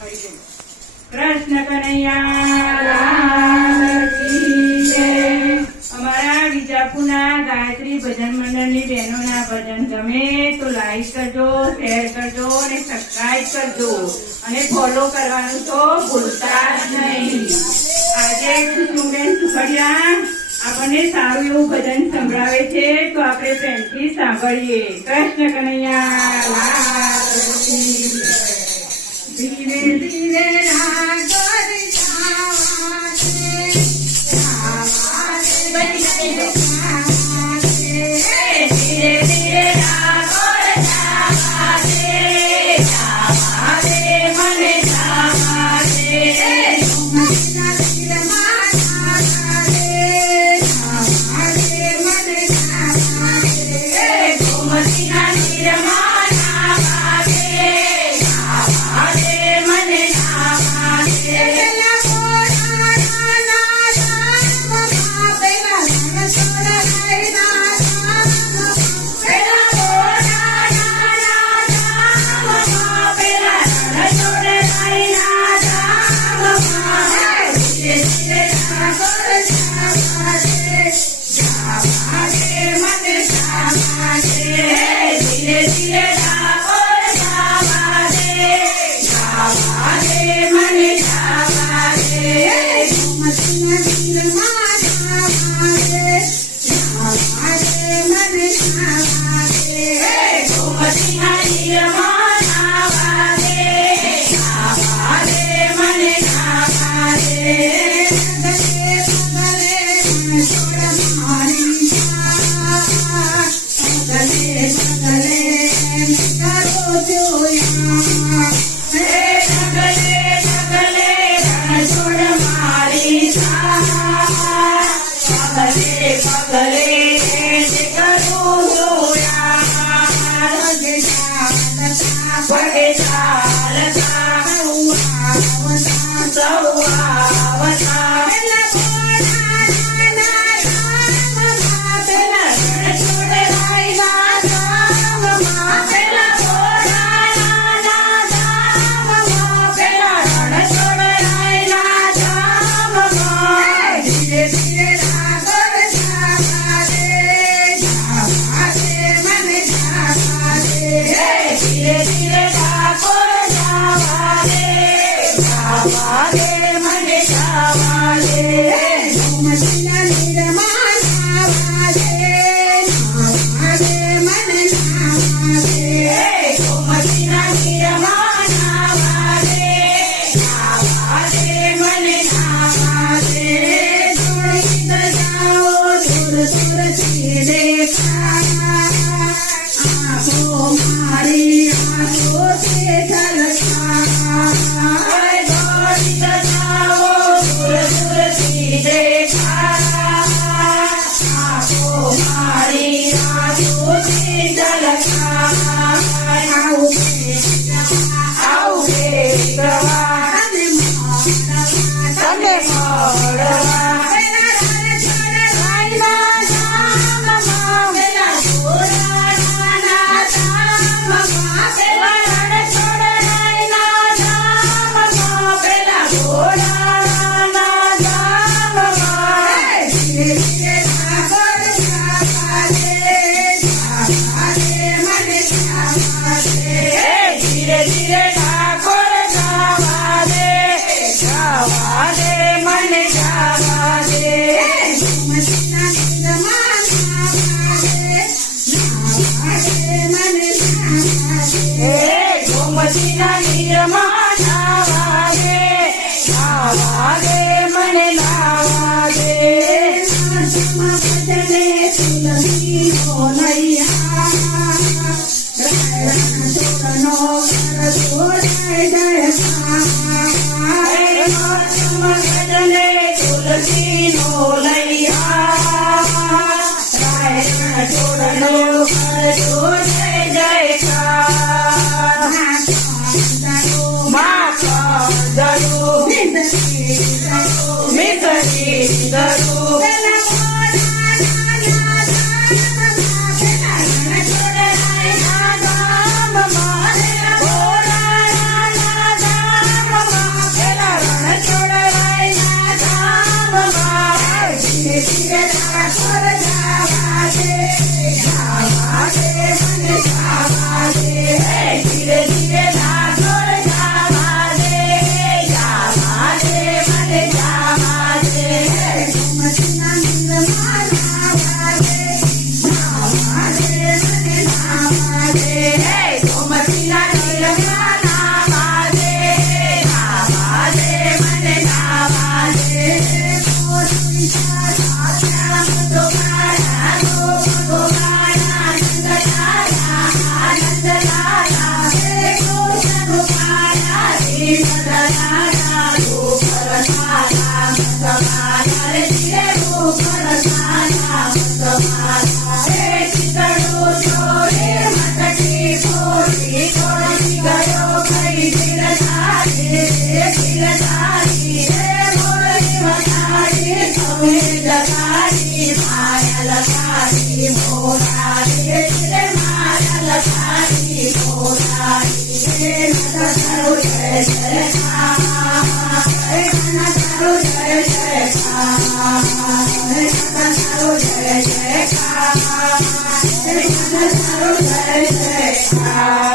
કૃષ્ણ કનૈયા લાલ કી જય। અમારા વિજાપુરના ગાયત્રી ભજન મંડળની બહેનોના ભજન ગમે તો લાઈક કરજો, શેર કરજો અને સબસ્ક્રાઇબ કરજો અને ફોલો કરવાનું તો ભૂલતા જ નહીં। આજે કુસુમબેન સુખડિયા આપણને સારું એવું ભજન સંભળાવે છે તો આપણે પ્રેમથી સાંભળીએ। કૃષ્ણ કનૈયા લાલ કી જય। ધીરે ધીરે રાગર જાવા છે, જાવા છે, ધીરે ધીરે રાગર જાવા છે, જાવા છે, મને જાવા છે, મનના તીરમાં જાવા છે, જાવા છે, મને જાવા છે, ગોમતીના તીરમાં જાવા છે, જાવા છે, મને જાવા છે। પેલા પોતાના નામમાં પેલા રણછોડ રાયના નામમાં, પેલા પોતાના નામમાં પેલા રણછોડ રાયના નામમાં, ધીરે ધીરે રાગર જાવા છે, જાવા છે, મને જાવા છે, ધીરે ધીરે રાગર જાવા છે, જાવા છે, મને જાવા છે, ગોમતીના તીરમાં જાવા છે, જાવા છે, મને જાવા છે, ગોમતીના તીરમાં જાવા છે, જાવા છે, મને જાવા છે, પગલે પગલે રણછોડ મારી જા, પગલે પગલે કરો જોયા, હે પગલે પગલે રણછોડ મારી જા, પગલે પગલે કરું જોયા, પગે ચાલતા સૌ આવતા, પેલા પોતાના નામમાં પેલા રણછોડ રાયના નામમાં, પેલા પોતાના નામમાં પેલા રણછોડ રાયના નામમાં, ધીરે ધીરે રાગર જાવા છે, જાવા છે, મને જાવા છે, ધીરે ધીરે રાગર જાવા છે, જાવા છે, મને જાવા છે, ગોમતીના નીરમાં જાવા છે, જાવા છે, મને જાવા છે, ગોમતીના નીરમાં જાવા છે, જાવા છે, મને જાવા છે, જોડીત જાઓ દૂર દૂરથી દેખા, આંખો મારી આંખો છે ઝલકા, જોડીત જાઓ દૂર દૂરથી દેખા, આંખો મારી આંખો છે ઝલકા, આવું ગવા તને મળવા, પેલા રણછોડ રાયના નામમાં, પેલા ઘોડાના નામમાં, પેલા રણછોડ રાયના નામમાં, પેલા ઘોડાના નામમાં, ધીરે ધીરે રાગર જાવા છે, જાવા છે, મને જાવા છે, ધીરે ધીરે રાગર જાવા છે, જાવા છે, મને જાવા છે, ગોમતીના તીરમાં જાવા છે, જાવા છે, મને જાવા છે, ગોમતીના તીરમાં જાવા છે, જાવા છે, મને જાવા છે, સાસમાં ભજને તુલસીનો નૈયા, રણછોડનો કરજો જય જયકાર, ભજને તુલસીનો નૈયા, રણછોડનો કરજો જય જયકાર, મા કંદરો મિસરી દરો, પેલા પોતાના નામમાં પેલા રણછોડ રાયના નામમાં, જય જય